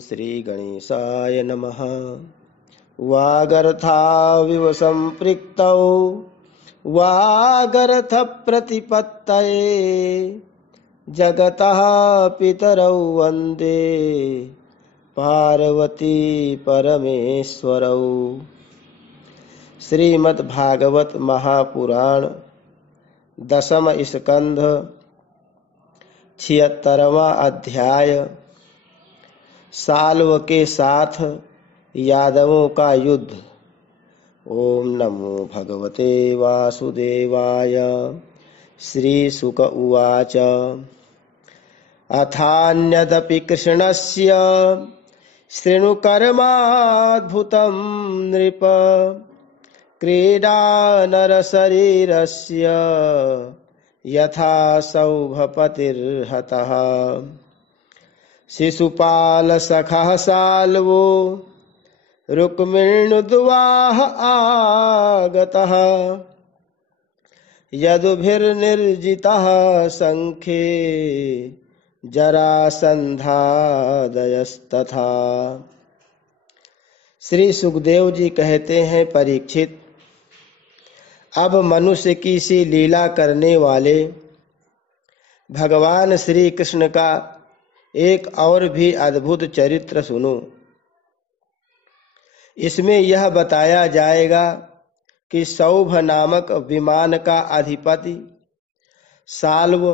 श्री गणेशाय नमः। वागर्थाविव सम्पृक्तौ वागर्थ प्रतिपत्तये जगतः पितरौ वन्दे पार्वती परमेश्वरौ। श्रीमद्भागवत महापुराण दशम स्कंध 76वां अध्याय। साल्व के साथ यादवों का युद्ध। ओम नमो भगवते वासुदेवाय। श्री शुक उवाच। अथान्यदपि कृष्णस्य शृणु कर्माद्भुतं नृप क्रीडा नरशरीरस्य यथा सौभपतिर्हतः। शिशुपालसखः साल्वो रुक्मिणीर्दुवाह आगतः यदुभिर्निर्जितः संख्ये जरासंधादयस्तथा। श्री सुखदेव जी कहते हैं, परीक्षित, अब मनुष्य की सी लीला करने वाले भगवान श्री कृष्ण का एक और भी अद्भुत चरित्र सुनो। इसमें यह बताया जाएगा कि सौभ नामक विमान का अधिपति साल्व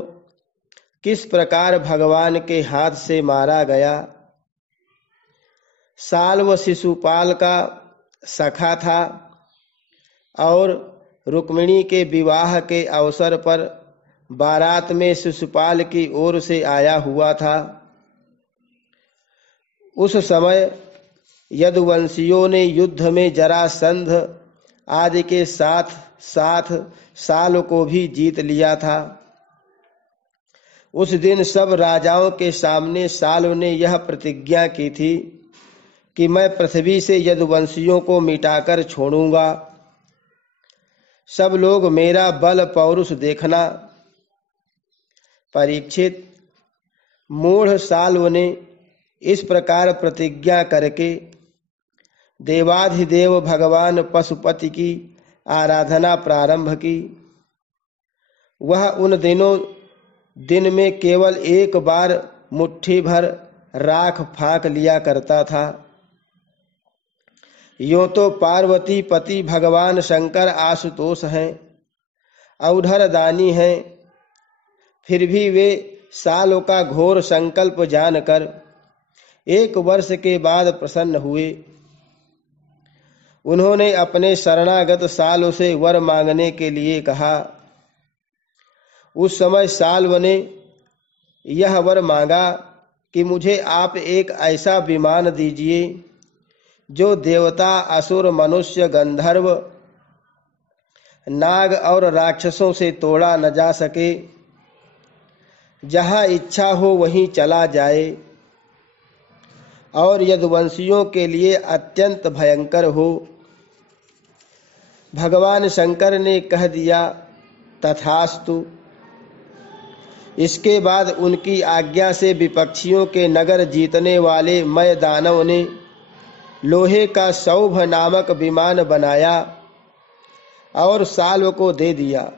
किस प्रकार भगवान के हाथ से मारा गया। साल्व शिशुपाल का सखा था और रुक्मिणी के विवाह के अवसर पर बारात में शिशुपाल की ओर से आया हुआ था। उस समय यदुवंशियों ने युद्ध में जरासंध आदि के साथ साथ साल्व को भी जीत लिया था। उस दिन सब राजाओं के सामने साल्व ने यह प्रतिज्ञा की थी कि मैं पृथ्वी से यदुवंशियों को मिटाकर छोड़ूंगा। सब लोग मेरा बल पौरुष देखना। परीक्षित, मूढ़ साल्व ने इस प्रकार प्रतिज्ञा करके देवाधिदेव भगवान पशुपति की आराधना प्रारंभ की। वह उन दिन में केवल एक बार मुट्ठी भर राख फाँक लिया करता था। यों तो पार्वती पति भगवान शंकर आशुतोष हैं, औढ़र दानी हैं, फिर भी वे सालों का घोर संकल्प जानकर 1 वर्ष के बाद प्रसन्न हुए। उन्होंने अपने शरणागत साल्व से वर मांगने के लिए कहा। उस समय साल्व ने यह वर मांगा कि मुझे आप एक ऐसा विमान दीजिए जो देवता, असुर, मनुष्य, गंधर्व, नाग और राक्षसों से तोड़ा न जा सके, जहां इच्छा हो वहीं चला जाए और यदुवंशियों के लिए अत्यंत भयंकर हो। भगवान शंकर ने कह दिया, तथास्तु। इसके बाद उनकी आज्ञा से विपक्षियों के नगर जीतने वाले मय दानव ने लोहे का सौभ नामक विमान बनाया और साल्व को दे दिया।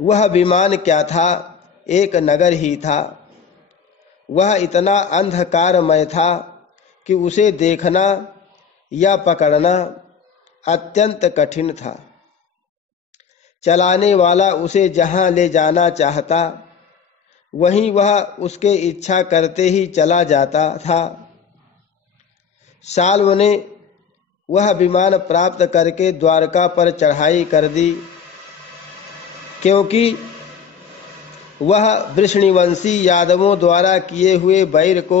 वह विमान क्या था? एक नगर ही था। वह इतना अंधकारमय था कि उसे देखना या पकड़ना अत्यंत कठिन था। चलाने वाला उसे जहां ले जाना चाहता वहीं वह उसके इच्छा करते ही चला जाता था। साल्व ने वह विमान प्राप्त करके द्वारका पर चढ़ाई कर दी, क्योंकि वह वृषणिवंशी यादवों द्वारा किए हुए वैर को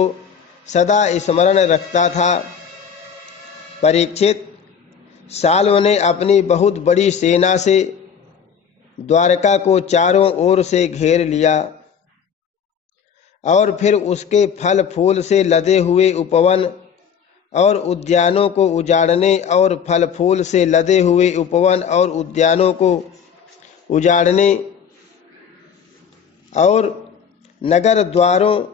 सदा स्मरण रखता था। परीक्षित, साल्व ने अपनी बहुत बड़ी सेना से द्वारका को चारों ओर से घेर लिया और फिर उसके फल फूल से लदे हुए उपवन और उद्यानों को उजाड़ने और फल फूल से लदे हुए उपवन और उद्यानों को उजाड़ने और नगर द्वारों,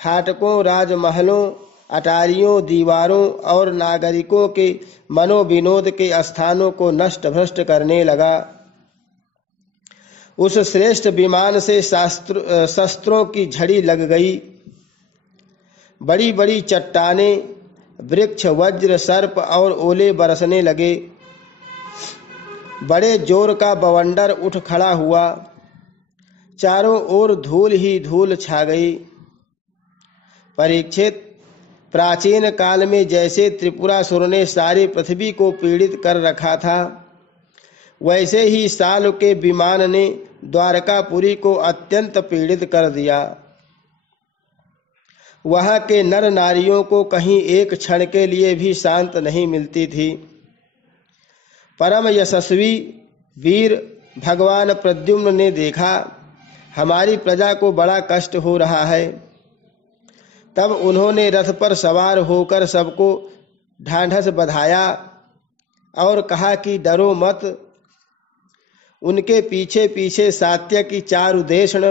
फाटकों, राजमहलों, अटारियों, दीवारों और नागरिकों के मनोविनोद के स्थानों को नष्ट भ्रष्ट करने लगा। उस श्रेष्ठ विमान से शस्त्रों की झड़ी लग गई। बड़ी बड़ी चट्टानें, वृक्ष, वज्र, सर्प और ओले बरसने लगे। बड़े जोर का बवंडर उठ खड़ा हुआ। चारों ओर धूल ही धूल छा गई। परीक्षित, प्राचीन काल में जैसे त्रिपुरासुर ने सारी पृथ्वी को पीड़ित कर रखा था, वैसे ही साल के विमान ने द्वारकापुरी को अत्यंत पीड़ित कर दिया। वहां के नर नारियों को कहीं एक क्षण के लिए भी शांत नहीं मिलती थी। परम यशस्वी वीर भगवान प्रद्युम्न ने देखा हमारी प्रजा को बड़ा कष्ट हो रहा है। तब उन्होंने रथ पर सवार होकर सबको ढांढस बंधाया और कहा कि डरो मत। उनके पीछे पीछे सात्यकी, चारुदेशण,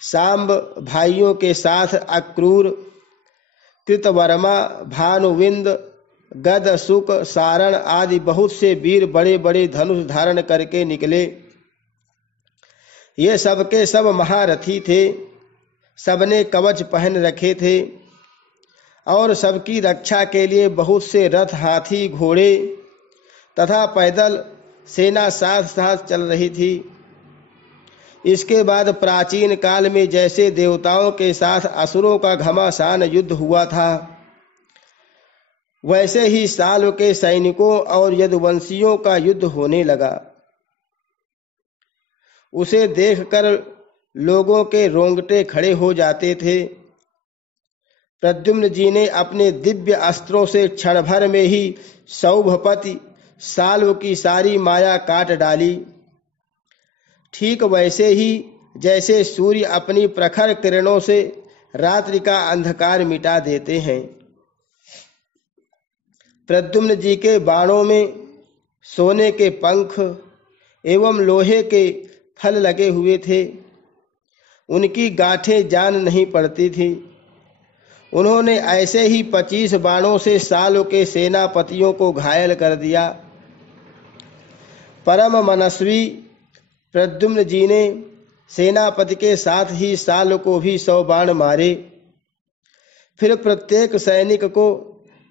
सांब भाइयों के साथ अक्रूर, कृतवर्मा, भानुविंद, गद, सुक, सारण आदि बहुत से वीर बड़े बड़े धनुष धारण करके निकले। ये सबके सब महारथी थे। सबने कवच पहन रखे थे और सबकी रक्षा के लिए बहुत से रथ, हाथी, घोड़े तथा पैदल सेना साथ साथ चल रही थी। इसके बाद प्राचीन काल में जैसे देवताओं के साथ असुरों का घमासान युद्ध हुआ था, वैसे ही साल के सैनिकों और यदुवंशियों का युद्ध होने लगा। उसे देखकर लोगों के रोंगटे खड़े हो जाते थे। प्रद्युम्न जी ने अपने दिव्य अस्त्रों से क्षण भर में ही सौभपति साल्व की सारी माया काट डाली। ठीक वैसे ही जैसे सूर्य अपनी प्रखर किरणों से रात्रि का अंधकार मिटा देते हैं। प्रद्युम्न जी के बाणों में सोने के पंख एवं लोहे के फल लगे हुए थे। उनकी गांठें जान नहीं पड़ती थी। उन्होंने ऐसे ही 25 बाणों से सालों के सेनापतियों को घायल कर दिया। परम मनस्वी प्रद्युम्न जी ने सेनापति के साथ ही साल को भी 100 बाण मारे। फिर प्रत्येक सैनिक को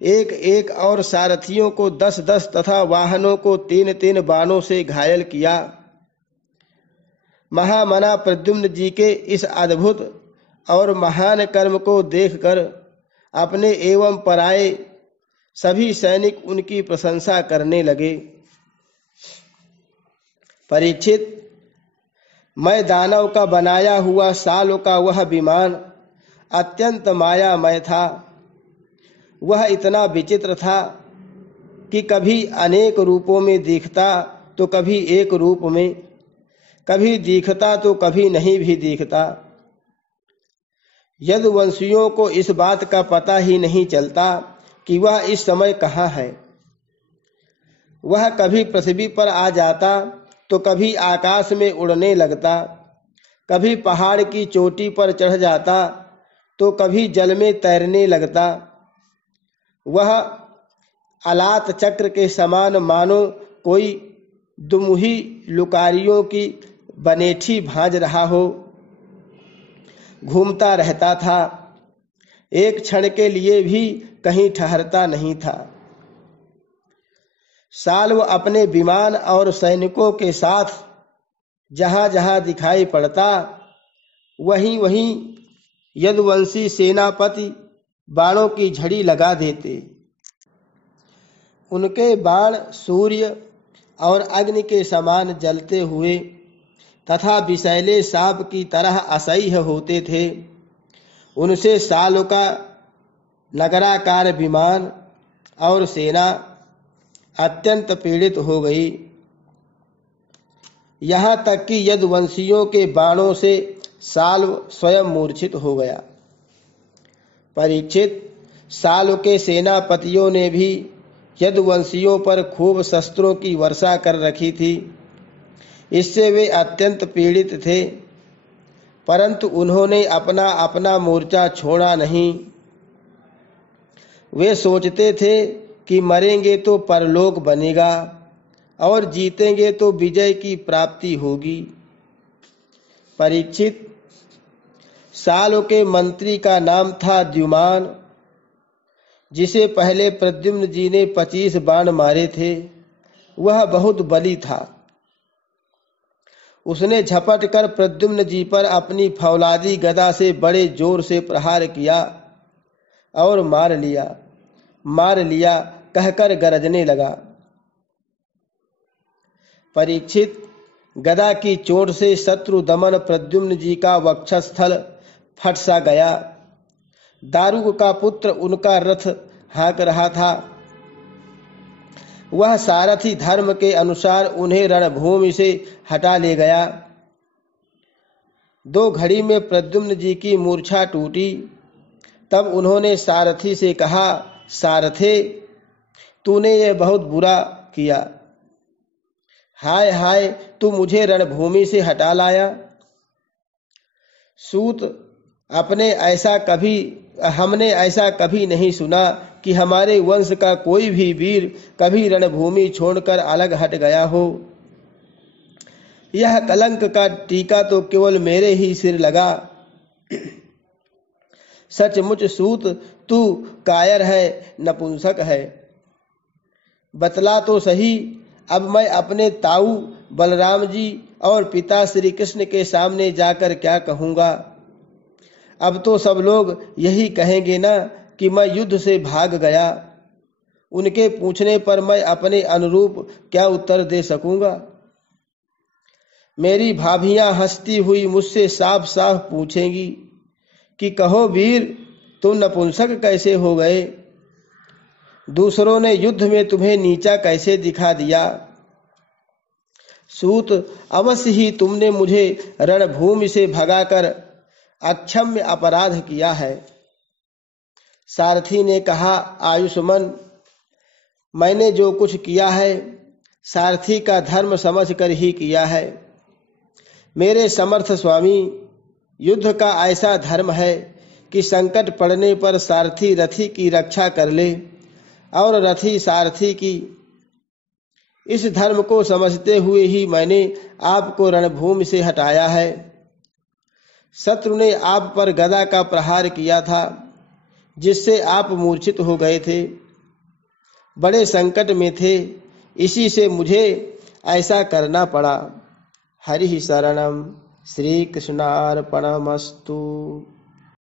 1-1 और सारथियों को 10-10 तथा वाहनों को 3-3 बाणों से घायल किया। महामना प्रद्युम्न जी के इस अद्भुत और महान कर्म को देखकर अपने एवं पराये सभी सैनिक उनकी प्रशंसा करने लगे। परीक्षित, मैं दानव का बनाया हुआ सालों का वह विमान अत्यंत मायामय था। वह इतना विचित्र था कि कभी अनेक रूपों में दिखता तो कभी एक रूप में, कभी दिखता तो कभी नहीं भी दिखता। यदुवंशियों को इस बात का पता ही नहीं चलता कि वह इस समय कहाँ है। वह कभी पृथ्वी पर आ जाता तो कभी आकाश में उड़ने लगता, कभी पहाड़ की चोटी पर चढ़ जाता तो कभी जल में तैरने लगता। वह अलात चक्र के समान मानो कोई दुमुही लुकारियों की बनेठी भांज रहा हो, घूमता रहता था। एक क्षण के लिए भी कहीं ठहरता नहीं था। साल्व अपने विमान और सैनिकों के साथ जहां जहां दिखाई पड़ता, वहीं वहीं यदुवंशी सेनापति बाणों की झड़ी लगा देते। उनके बाण सूर्य और अग्नि के समान जलते हुए तथा विषैले सांप की तरह असह्य होते थे। उनसे सालों का नगराकार विमान और सेना अत्यंत पीड़ित हो गई। यहाँ तक कि यदुवंशियों के बाणों से साल्व स्वयं मूर्छित हो गया। परीक्षित, साल्व के सेनापतियों ने भी यदुवंशियों पर खूब शस्त्रों की वर्षा कर रखी थी। इससे वे अत्यंत पीड़ित थे। परंतु उन्होंने अपना अपना मोर्चा छोड़ा नहीं। वे सोचते थे कि मरेंगे तो परलोक बनेगा और जीतेंगे तो विजय की प्राप्ति होगी। परीक्षित, सालों के मंत्री का नाम था द्युमान, जिसे पहले प्रद्युम्न जी ने 25 बाण मारे थे। वह बहुत बली था। उसने झपट कर प्रद्युम्न जी पर अपनी फौलादी गदा से बड़े जोर से प्रहार किया और मार लिया कहकर गरजने लगा। परीक्षित, गदा की चोट से शत्रु दमन प्रद्युम्न जी का वक्षस्थल फट सा गया। दारुक का पुत्र उनका रथ हाँक रहा था। वह सारथी धर्म के अनुसार उन्हें रणभूमि से हटा ले गया। 2 घड़ी में प्रद्युम्न जी की मूर्छा टूटी। तब उन्होंने सारथी से कहा, सारथे, तूने ये बहुत बुरा किया। हाय हाय, तू मुझे रणभूमि से हटा लाया। सूत, हमने ऐसा कभी नहीं सुना कि हमारे वंश का कोई भी वीर कभी रणभूमि छोड़कर अलग हट गया हो। यह कलंक का टीका तो केवल मेरे ही सिर लगा। सचमुच सूत, तू कायर है, नपुंसक है। बतला तो सही, अब मैं अपने ताऊ बलराम जी और पिता श्री कृष्ण के सामने जाकर क्या कहूँगा। अब तो सब लोग यही कहेंगे ना कि मैं युद्ध से भाग गया। उनके पूछने पर मैं अपने अनुरूप क्या उत्तर दे सकूँगा। मेरी भाभियाँ हंसती हुई मुझसे साफ साफ पूछेंगी कि कहो वीर, तुम नपुंसक कैसे हो गए? दूसरों ने युद्ध में तुम्हें नीचा कैसे दिखा दिया? सूत, अवश्य ही तुमने मुझे रणभूमि से भगाकर अक्षम्य अपराध किया है। सारथी ने कहा, आयुष्मान, मैंने जो कुछ किया है सारथी का धर्म समझकर ही किया है। मेरे समर्थ स्वामी, युद्ध का ऐसा धर्म है कि संकट पड़ने पर सारथी रथी की रक्षा कर ले और रथी सारथी की। इस धर्म को समझते हुए ही मैंने आपको रणभूमि से हटाया है। शत्रु ने आप पर गदा का प्रहार किया था, जिससे आप मूर्छित हो गए थे। बड़े संकट में थे, इसी से मुझे ऐसा करना पड़ा। हरि शरणम। श्री कृष्णार्पणमस्तु।